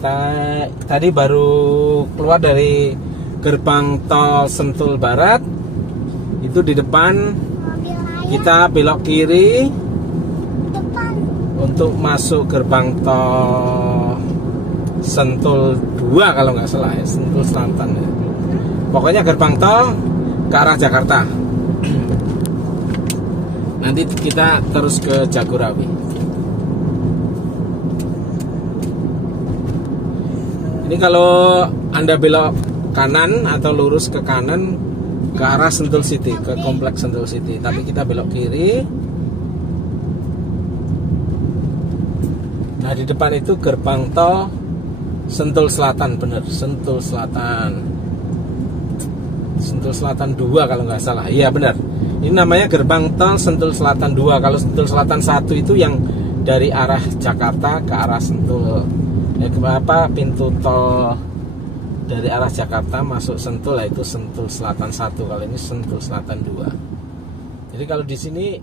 Kita tadi baru keluar dari gerbang tol Sentul Barat. Itu di depan kita belok kiri untuk masuk gerbang tol Sentul 2 kalau nggak salah ya, Sentul Selatan ya. Pokoknya gerbang tol ke arah Jakarta. Nanti kita terus ke Jagorawi. Ini kalau Anda belok kanan atau lurus ke kanan ke arah Sentul City, ke kompleks Sentul City. Tapi kita belok kiri. Nah, di depan itu gerbang tol Sentul Selatan, bener, Sentul Selatan. Sentul Selatan 2 kalau nggak salah. Iya benar. Ini namanya gerbang tol Sentul Selatan 2. Kalau Sentul Selatan 1 itu yang dari arah Jakarta ke arah Sentul. Ya, pintu tol dari arah Jakarta masuk Sentul, itu Sentul Selatan 1. Kalau ini Sentul Selatan 2. Jadi kalau di sini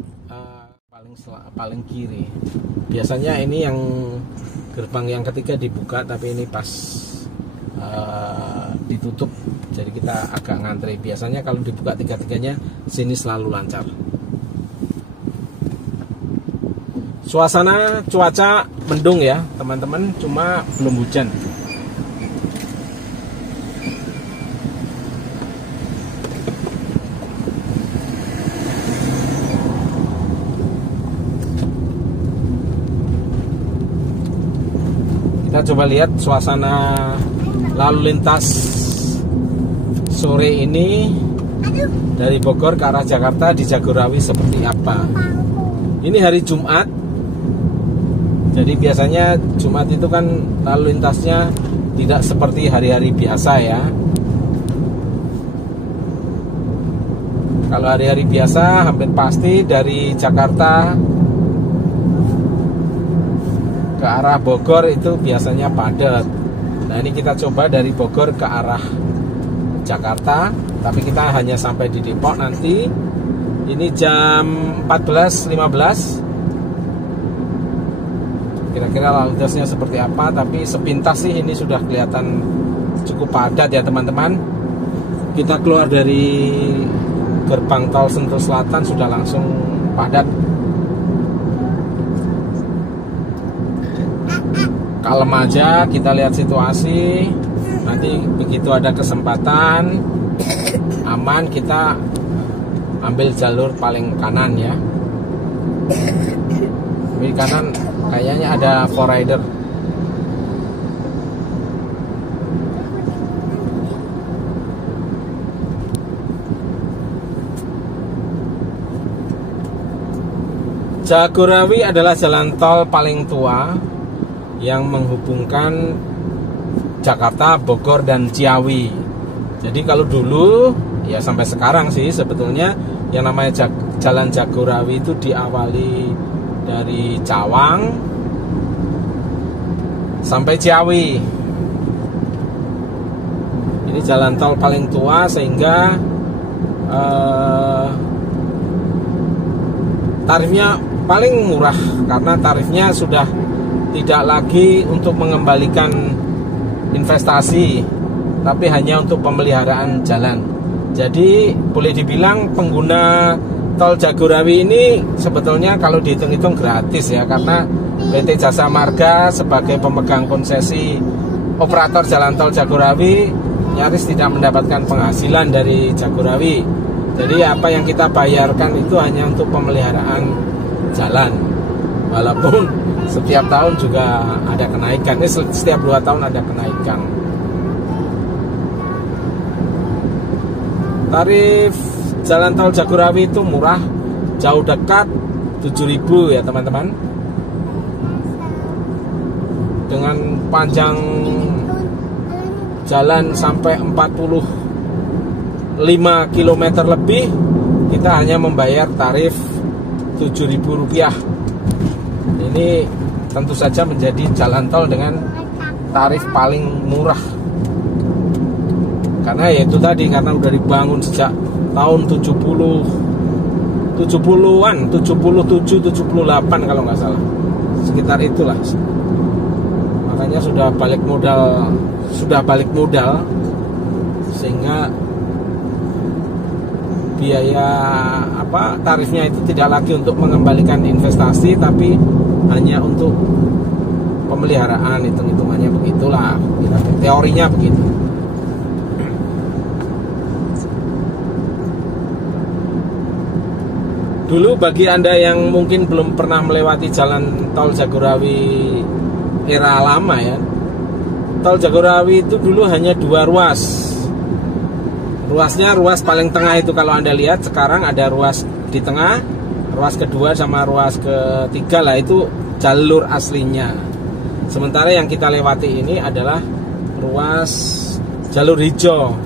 paling kiri. Biasanya ini yang gerbang yang ketiga dibuka, tapi ini pas ditutup. Jadi kita agak ngantri. Biasanya kalau dibuka tiga-tiganya sini selalu lancar. Suasana cuaca mendung ya teman-teman, cuma belum hujan. Kita coba lihat suasana lalu lintas sore ini dari Bogor ke arah Jakarta di Jagorawi seperti apa. Ini hari Jumat. Jadi biasanya Jumat itu kan lalu lintasnya tidak seperti hari-hari biasa ya. Kalau hari-hari biasa hampir pasti dari Jakarta ke arah Bogor itu biasanya padat. Nah, ini kita coba dari Bogor ke arah Jakarta, tapi kita hanya sampai di Depok nanti. Ini jam 14.15. Kira-kira lalu lintasnya seperti apa, tapi sepintas sih ini sudah kelihatan cukup padat ya teman-teman. Kita keluar dari gerbang tol Sentul Selatan sudah langsung padat. Kalem aja, kita lihat situasi. Nanti begitu ada kesempatan aman, kita ambil jalur paling kanan ya. Di kanan kayaknya ada 4Rider. Jagorawi adalah jalan tol paling tua yang menghubungkan Jakarta, Bogor, dan Ciawi. Jadi kalau dulu ya sampai sekarang sih sebetulnya yang namanya Jalan Jagorawi itu diawali dari Cawang sampai Ciawi. Ini jalan tol paling tua sehingga tarifnya paling murah karena tarifnya sudah tidak lagi untuk mengembalikan investasi, tapi hanya untuk pemeliharaan jalan. Jadi boleh dibilang pengguna tol Jagorawi ini sebetulnya kalau dihitung-hitung gratis ya, karena PT Jasa Marga sebagai pemegang konsesi operator jalan tol Jagorawi nyaris tidak mendapatkan penghasilan dari Jagorawi. Jadi apa yang kita bayarkan itu hanya untuk pemeliharaan jalan. Walaupun setiap tahun juga ada kenaikan, ini setiap 2 tahun ada kenaikan. Tarif jalan tol Jagorawi itu murah, jauh dekat, 7.000 ya teman-teman. Dengan panjang jalan sampai 45 km lebih, kita hanya membayar tarif Rp7.000. Ini tentu saja menjadi jalan tol dengan tarif paling murah. Karena ya itu tadi, karena udah dibangun sejak tahun 70-an, 77, 78 kalau nggak salah. Sekitar itulah. makanya sudah balik modal sehingga biaya tarifnya itu tidak lagi untuk mengembalikan investasi, tapi hanya untuk pemeliharaan. Hitung-hitungannya begitulah, teorinya begitu. Dulu bagi Anda yang mungkin belum pernah melewati jalan tol Jagorawi era lama ya, tol Jagorawi itu dulu hanya 2 ruas. Ruasnya ruas paling tengah itu kalau Anda lihat, sekarang ada ruas di tengah, ruas kedua sama ruas ketiga lah, itu jalur aslinya. Sementara yang kita lewati ini adalah ruas jalur hijau.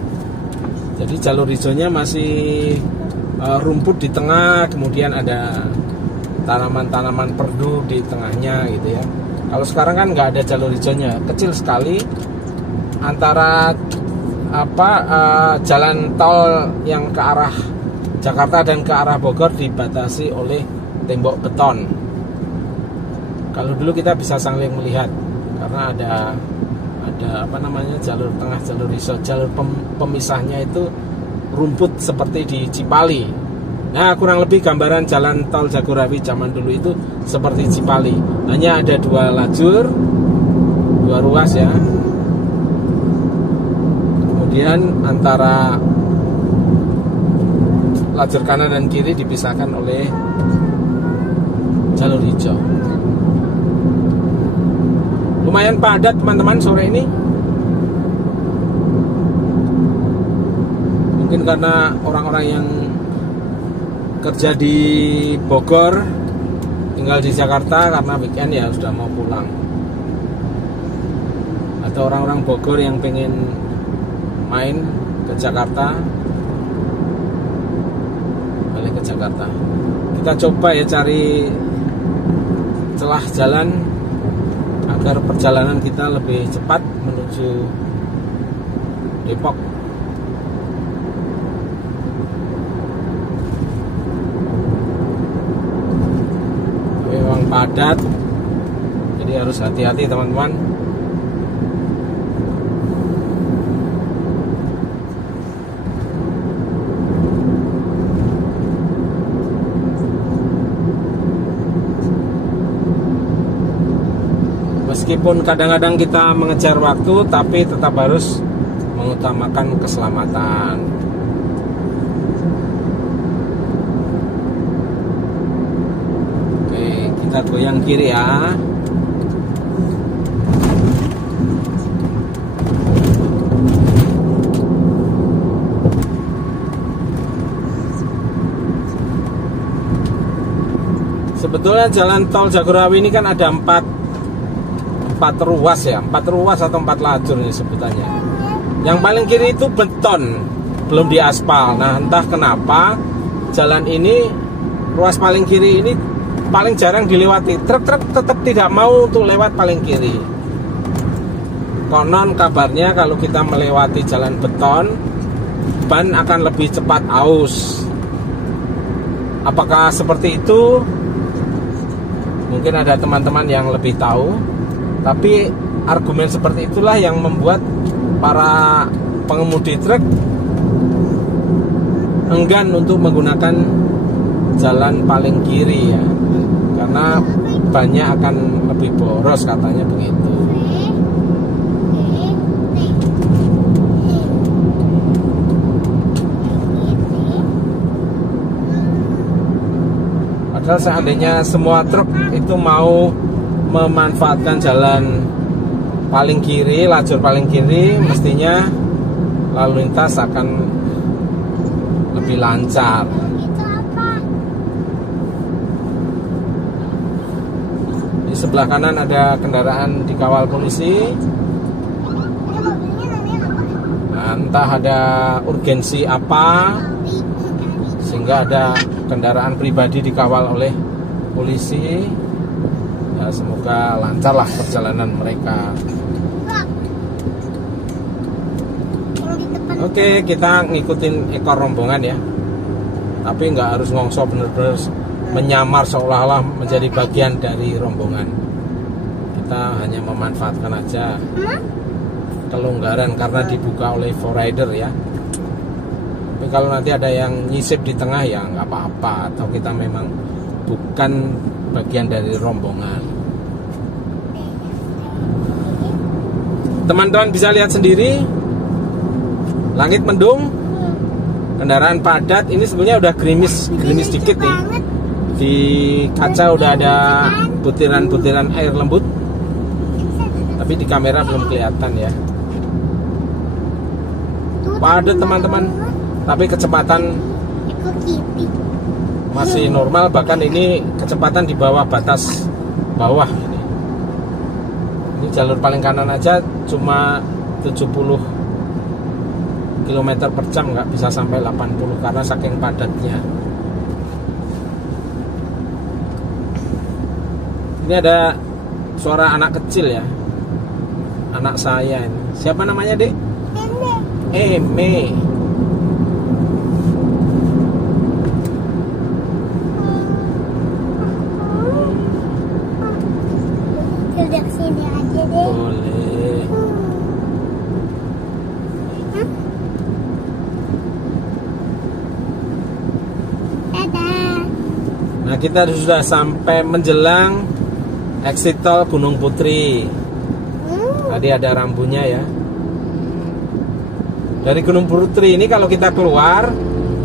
Jadi jalur hijaunya masih rumput di tengah, kemudian ada tanaman-tanaman perdu di tengahnya gitu ya. Kalau sekarang kan nggak ada jalur hijaunya, kecil sekali. Antara jalan tol yang ke arah Jakarta dan ke arah Bogor dibatasi oleh tembok beton. Kalau dulu kita bisa saling melihat karena ada jalur tengah, jalur hijau, jalur pemisahnya itu rumput seperti di Cipali. Nah, kurang lebih gambaran jalan tol Jagorawi zaman dulu itu seperti Cipali. Hanya ada 2 lajur, 2 ruas ya. Kemudian antara lajur kanan dan kiri dipisahkan oleh jalur hijau. Lumayan padat teman-teman sore ini. Mungkin karena orang-orang yang kerja di Bogor tinggal di Jakarta karena weekend ya sudah mau pulang. Atau orang-orang Bogor yang pengen main ke Jakarta, balik ke Jakarta. Kita coba ya cari celah jalan agar perjalanan kita lebih cepat menuju Depok. Memang padat, jadi harus hati-hati teman-teman. Meskipun kadang-kadang kita mengejar waktu, tapi tetap harus mengutamakan keselamatan. Oke, kita goyang kiri ya. Sebetulnya jalan tol Jagorawi ini kan ada 4 ruas ya, 4 ruas atau 4 lajur ini sebutannya. Yang paling kiri itu beton, belum diaspal. Nah, entah kenapa jalan ini, ruas paling kiri ini paling jarang dilewati. Truk-truk tetap tidak mau untuk lewat paling kiri. Konon kabarnya kalau kita melewati jalan beton, ban akan lebih cepat aus. Apakah seperti itu? Mungkin ada teman-teman yang lebih tahu. Tapi argumen seperti itulah yang membuat para pengemudi truk enggan untuk menggunakan jalan paling kiri ya, karena bannya akan lebih boros katanya begitu. Padahal seandainya semua truk itu mau memanfaatkan jalan paling kiri, lajur paling kiri, mestinya lalu lintas akan lebih lancar. Di sebelah kanan ada kendaraan dikawal polisi. Nah, entah ada urgensi apa sehingga ada kendaraan pribadi dikawal oleh polisi. Ya, semoga lancarlah perjalanan mereka. Oke, kita ngikutin ekor rombongan ya. Tapi nggak harus ngongso, bener-bener menyamar seolah-olah menjadi bagian dari rombongan. Kita kita hanya memanfaatkan aja kelonggaran karena dibuka oleh Forrider ya. Tapi kalau nanti ada yang nyisip di tengah ya nggak apa-apa, atau kita memang bukan bagian dari rombongan. Teman-teman bisa lihat sendiri, langit mendung, kendaraan padat. Ini sebenarnya udah gerimis dikit nih. Di kaca udah ada butiran-butiran air lembut, tapi di kamera belum kelihatan ya. Padat teman-teman, tapi kecepatan masih normal, bahkan ini kecepatan di bawah batas bawah ini. Ini jalur paling kanan aja cuma 70 km per jam, nggak bisa sampai 80 karena saking padatnya. Ini ada suara anak kecil ya, anak saya ini. Siapa namanya, Dek? Eme. Duduk sini aja deh. Boleh. Dadah. Nah, kita sudah sampai menjelang exit tol Gunung Putri. Tadi ada rambunya ya. Dari Gunung Putri ini kalau kita keluar,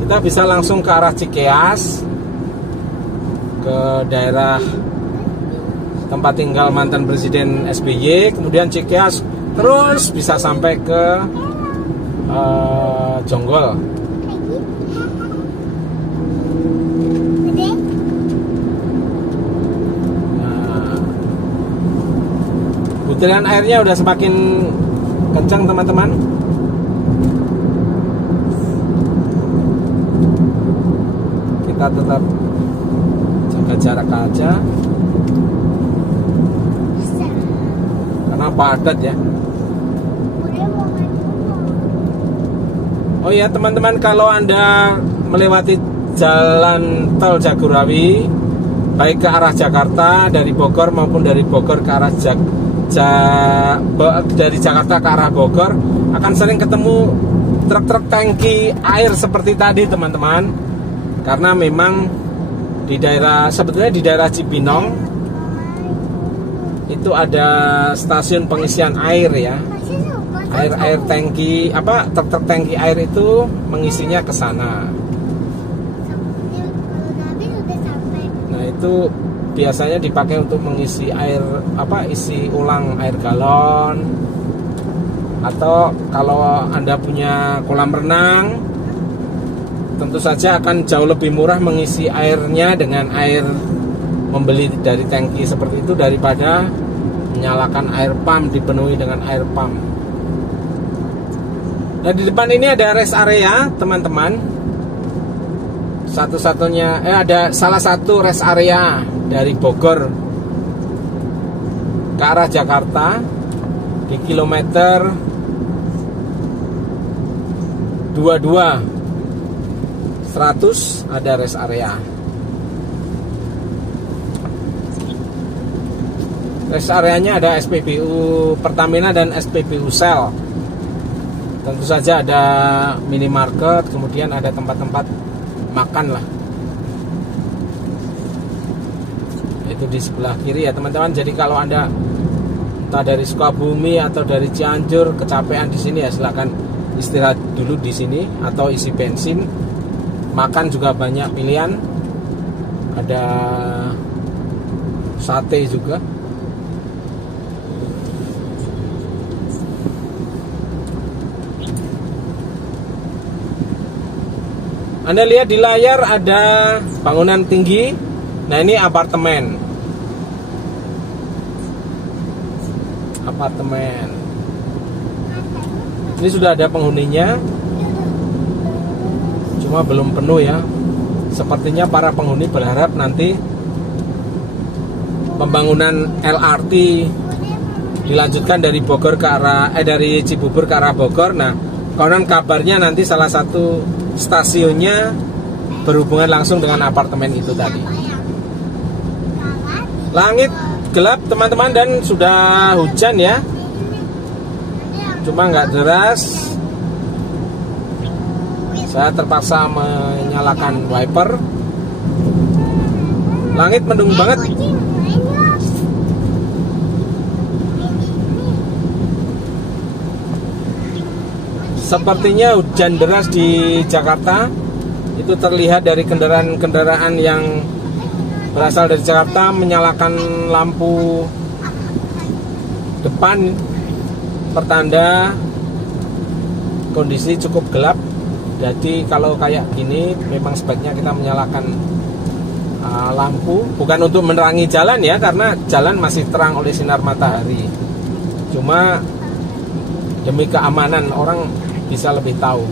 kita bisa langsung ke arah Cikeas, ke daerah tempat tinggal mantan Presiden SBY, kemudian Cikeas, terus bisa sampai ke Jonggol. Nah, butiran airnya udah semakin kencang teman-teman. Kita tetap jaga jarak aja karena padat ya. Oh ya teman-teman, kalau Anda melewati jalan tol Jagorawi baik ke arah Jakarta dari Bogor maupun dari Bogor ke arah dari Jakarta ke arah Bogor, akan sering ketemu truk-truk tangki air seperti tadi teman-teman. Karena memang sebetulnya di daerah Cibinong itu ada stasiun pengisian air ya. Air tangki truk-truk tangki air itu mengisinya ke sana. Nah, itu biasanya dipakai untuk mengisi air isi ulang air galon, atau kalau Anda punya kolam renang, tentu saja akan jauh lebih murah mengisi airnya dengan air membeli dari tangki seperti itu daripada menyalakan air pump, dipenuhi dengan air pump. Nah, di depan ini ada rest area teman-teman. Ada salah satu rest area dari Bogor ke arah Jakarta di kilometer 22 100 ada rest area. Rest areanya ada SPBU Pertamina dan SPBU Shell. Tentu saja ada minimarket, kemudian ada tempat-tempat makan lah. Itu di sebelah kiri ya teman-teman. Jadi kalau Anda entah dari Sukabumi atau dari Cianjur kecapean di sini ya silakan istirahat dulu di sini atau isi bensin. Makan juga banyak pilihan, ada sate juga. Anda lihat di layar ada bangunan tinggi. Nah, ini apartemen. Ini sudah ada penghuninya, cuma belum penuh ya. Sepertinya para penghuni berharap nanti pembangunan LRT dilanjutkan dari dari Cibubur ke arah Bogor. Nah, konon kabarnya nanti salah satu stasiunnya berhubungan langsung dengan apartemen itu tadi. Langit gelap teman-teman dan sudah hujan ya, cuma nggak deras. Saya terpaksa menyalakan wiper. Langit mendung banget. Sepertinya hujan deras di Jakarta. Itu terlihat dari kendaraan-kendaraan yang berasal dari Jakarta menyalakan lampu depan, pertanda kondisi cukup gelap. Jadi kalau kayak gini memang sebaiknya kita menyalakan lampu, bukan untuk menerangi jalan ya, karena jalan masih terang oleh sinar matahari. Cuma demi keamanan orang bisa lebih tahu.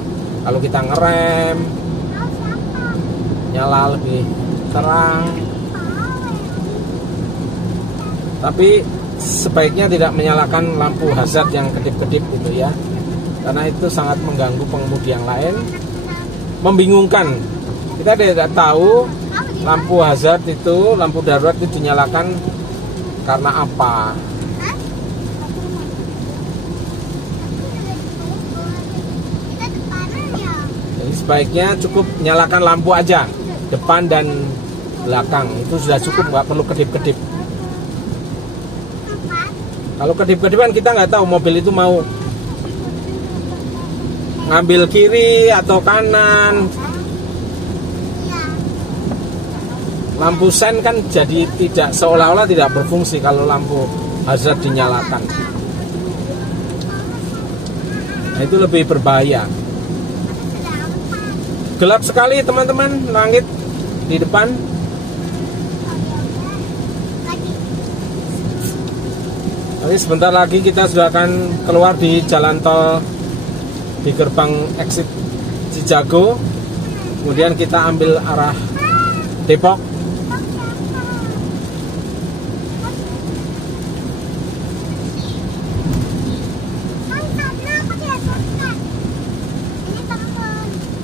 Kalau kita ngerem, nyala lebih terang. Tapi sebaiknya tidak menyalakan lampu hazard yang kedip-kedip gitu ya, karena itu sangat mengganggu pengemudi yang lain, membingungkan. Kita tidak tahu lampu hazard itu, lampu darurat itu dinyalakan karena apa. Jadi sebaiknya cukup nyalakan lampu aja, depan dan belakang, itu sudah cukup, nggak perlu kedip-kedip. Kalau kedip-kedipan kita nggak tahu mobil itu mau ngambil kiri atau kanan. Lampu sen kan jadi tidak, seolah-olah tidak berfungsi kalau lampu hazard dinyalakan. Nah, itu lebih berbahaya. Gelap sekali teman-teman, langit di depan. Nanti sebentar lagi kita sudah akan keluar di jalan tol di gerbang exit Cijago. Kemudian kita ambil arah Depok.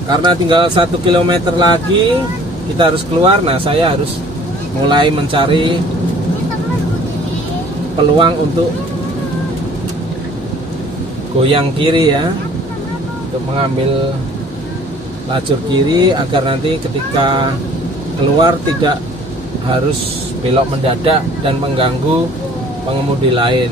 Karena tinggal 1 kilometer lagi kita harus keluar. Nah, saya harus mulai mencari peluang untuk goyang kiri ya, untuk mengambil lajur kiri agar nanti ketika keluar tidak harus belok mendadak dan mengganggu pengemudi lain.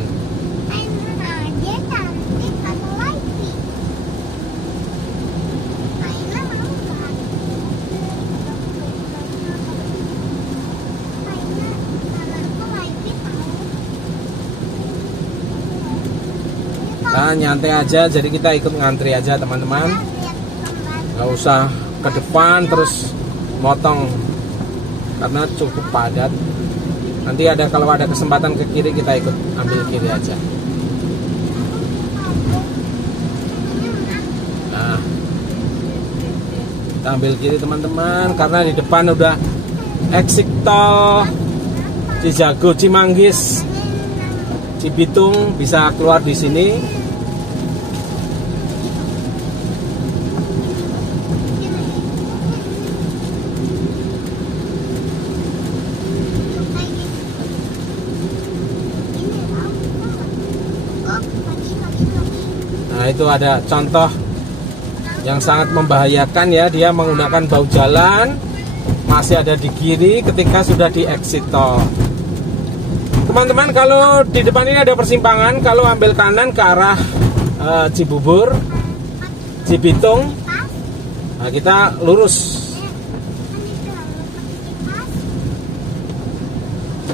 Nah, nyantai aja, jadi kita ikut ngantri aja teman-teman, nggak usah ke depan terus motong karena cukup padat. Nanti kalau ada kesempatan ke kiri kita ikut ambil kiri aja. Nah, kita ambil kiri teman-teman karena di depan udah exit tol Cijago, Cimanggis, Cibitung, bisa keluar di sini. Nah, itu ada contoh yang sangat membahayakan ya, dia menggunakan bahu jalan, masih ada di kiri ketika sudah di exit tol. Teman-teman, kalau di depan ini ada persimpangan, kalau ambil kanan ke arah Cibubur, Cibitung, nah kita lurus.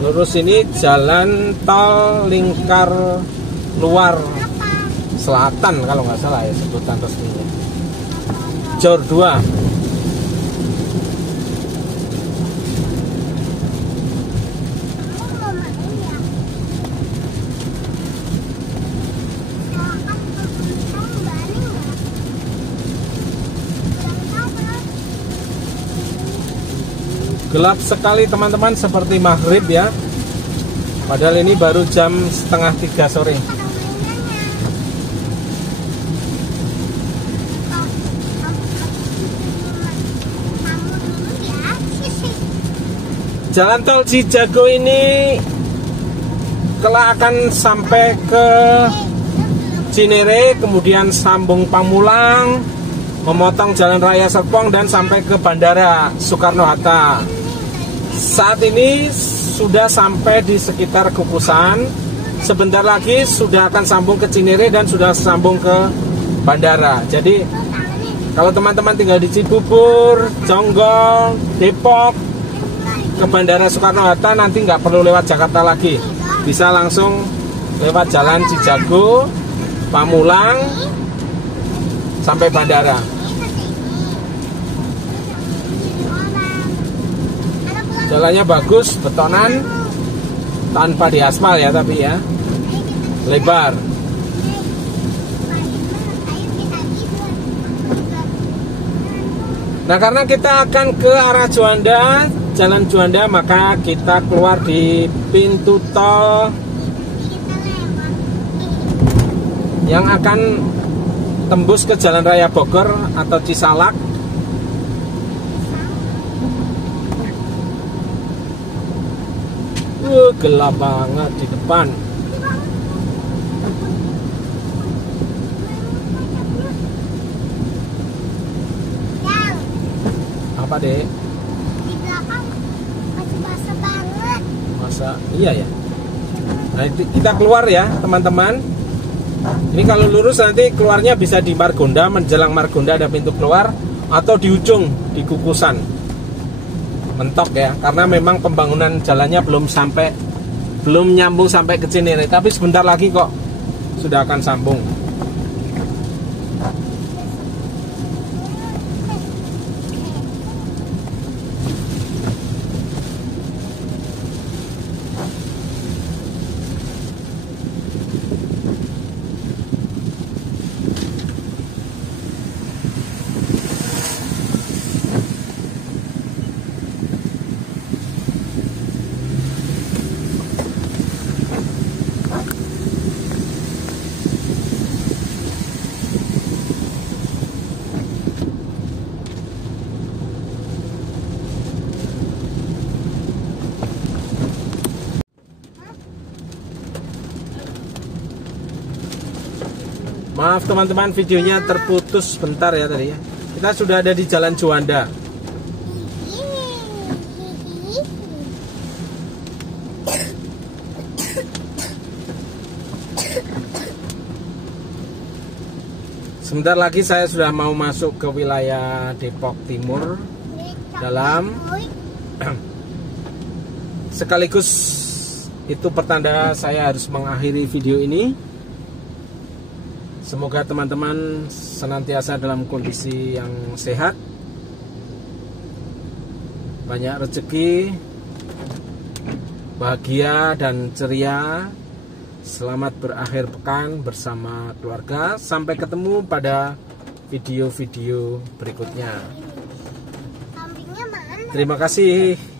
Lurus ini jalan tol lingkar luar selatan kalau nggak salah ya sebutan resminya, Jor 2. Gelap sekali teman-teman, seperti maghrib ya, padahal ini baru jam 2:30 sore. Jalan tol Cijago ini kelak akan sampai ke Cinere, kemudian sambung Pamulang, memotong Jalan Raya Serpong dan sampai ke Bandara Soekarno-Hatta. Saat ini sudah sampai di sekitar Kukusan. Sebentar lagi sudah akan sambung ke Cinere dan sudah sambung ke bandara. Jadi kalau teman-teman tinggal di Cibubur, Jonggol, Depok, ke Bandara Soekarno-Hatta nanti nggak perlu lewat Jakarta lagi. Bisa langsung lewat Jalan Cijago, Pamulang, sampai bandara. Jalannya bagus, betonan, tanpa diaspal ya, tapi ya lebar. Nah, karena kita akan ke arah Juanda, Jalan Juanda, maka kita keluar di pintu tol yang akan tembus ke Jalan Raya Bogor atau Cisalak. Gelap banget di depan. Apa dek? Di belakang masih basah banget. Masa iya ya. Nah, kita keluar ya teman-teman. Ini kalau lurus nanti keluarnya bisa di Margonda, menjelang Margonda ada pintu keluar, atau di ujung di Kukusan. Mentok ya, karena memang pembangunan jalannya belum nyambung sampai ke Cinere, tapi sebentar lagi kok sudah akan sambung. Maaf teman-teman, videonya terputus sebentar ya tadi ya. Kita sudah ada di Jalan Juanda. Sebentar lagi saya sudah mau masuk ke wilayah Depok Timur dalam. Sekaligus itu pertanda saya harus mengakhiri video ini. Semoga teman-teman senantiasa dalam kondisi yang sehat, banyak rezeki, bahagia dan ceria. Selamat berakhir pekan bersama keluarga. Sampai ketemu pada video-video berikutnya. Terima kasih.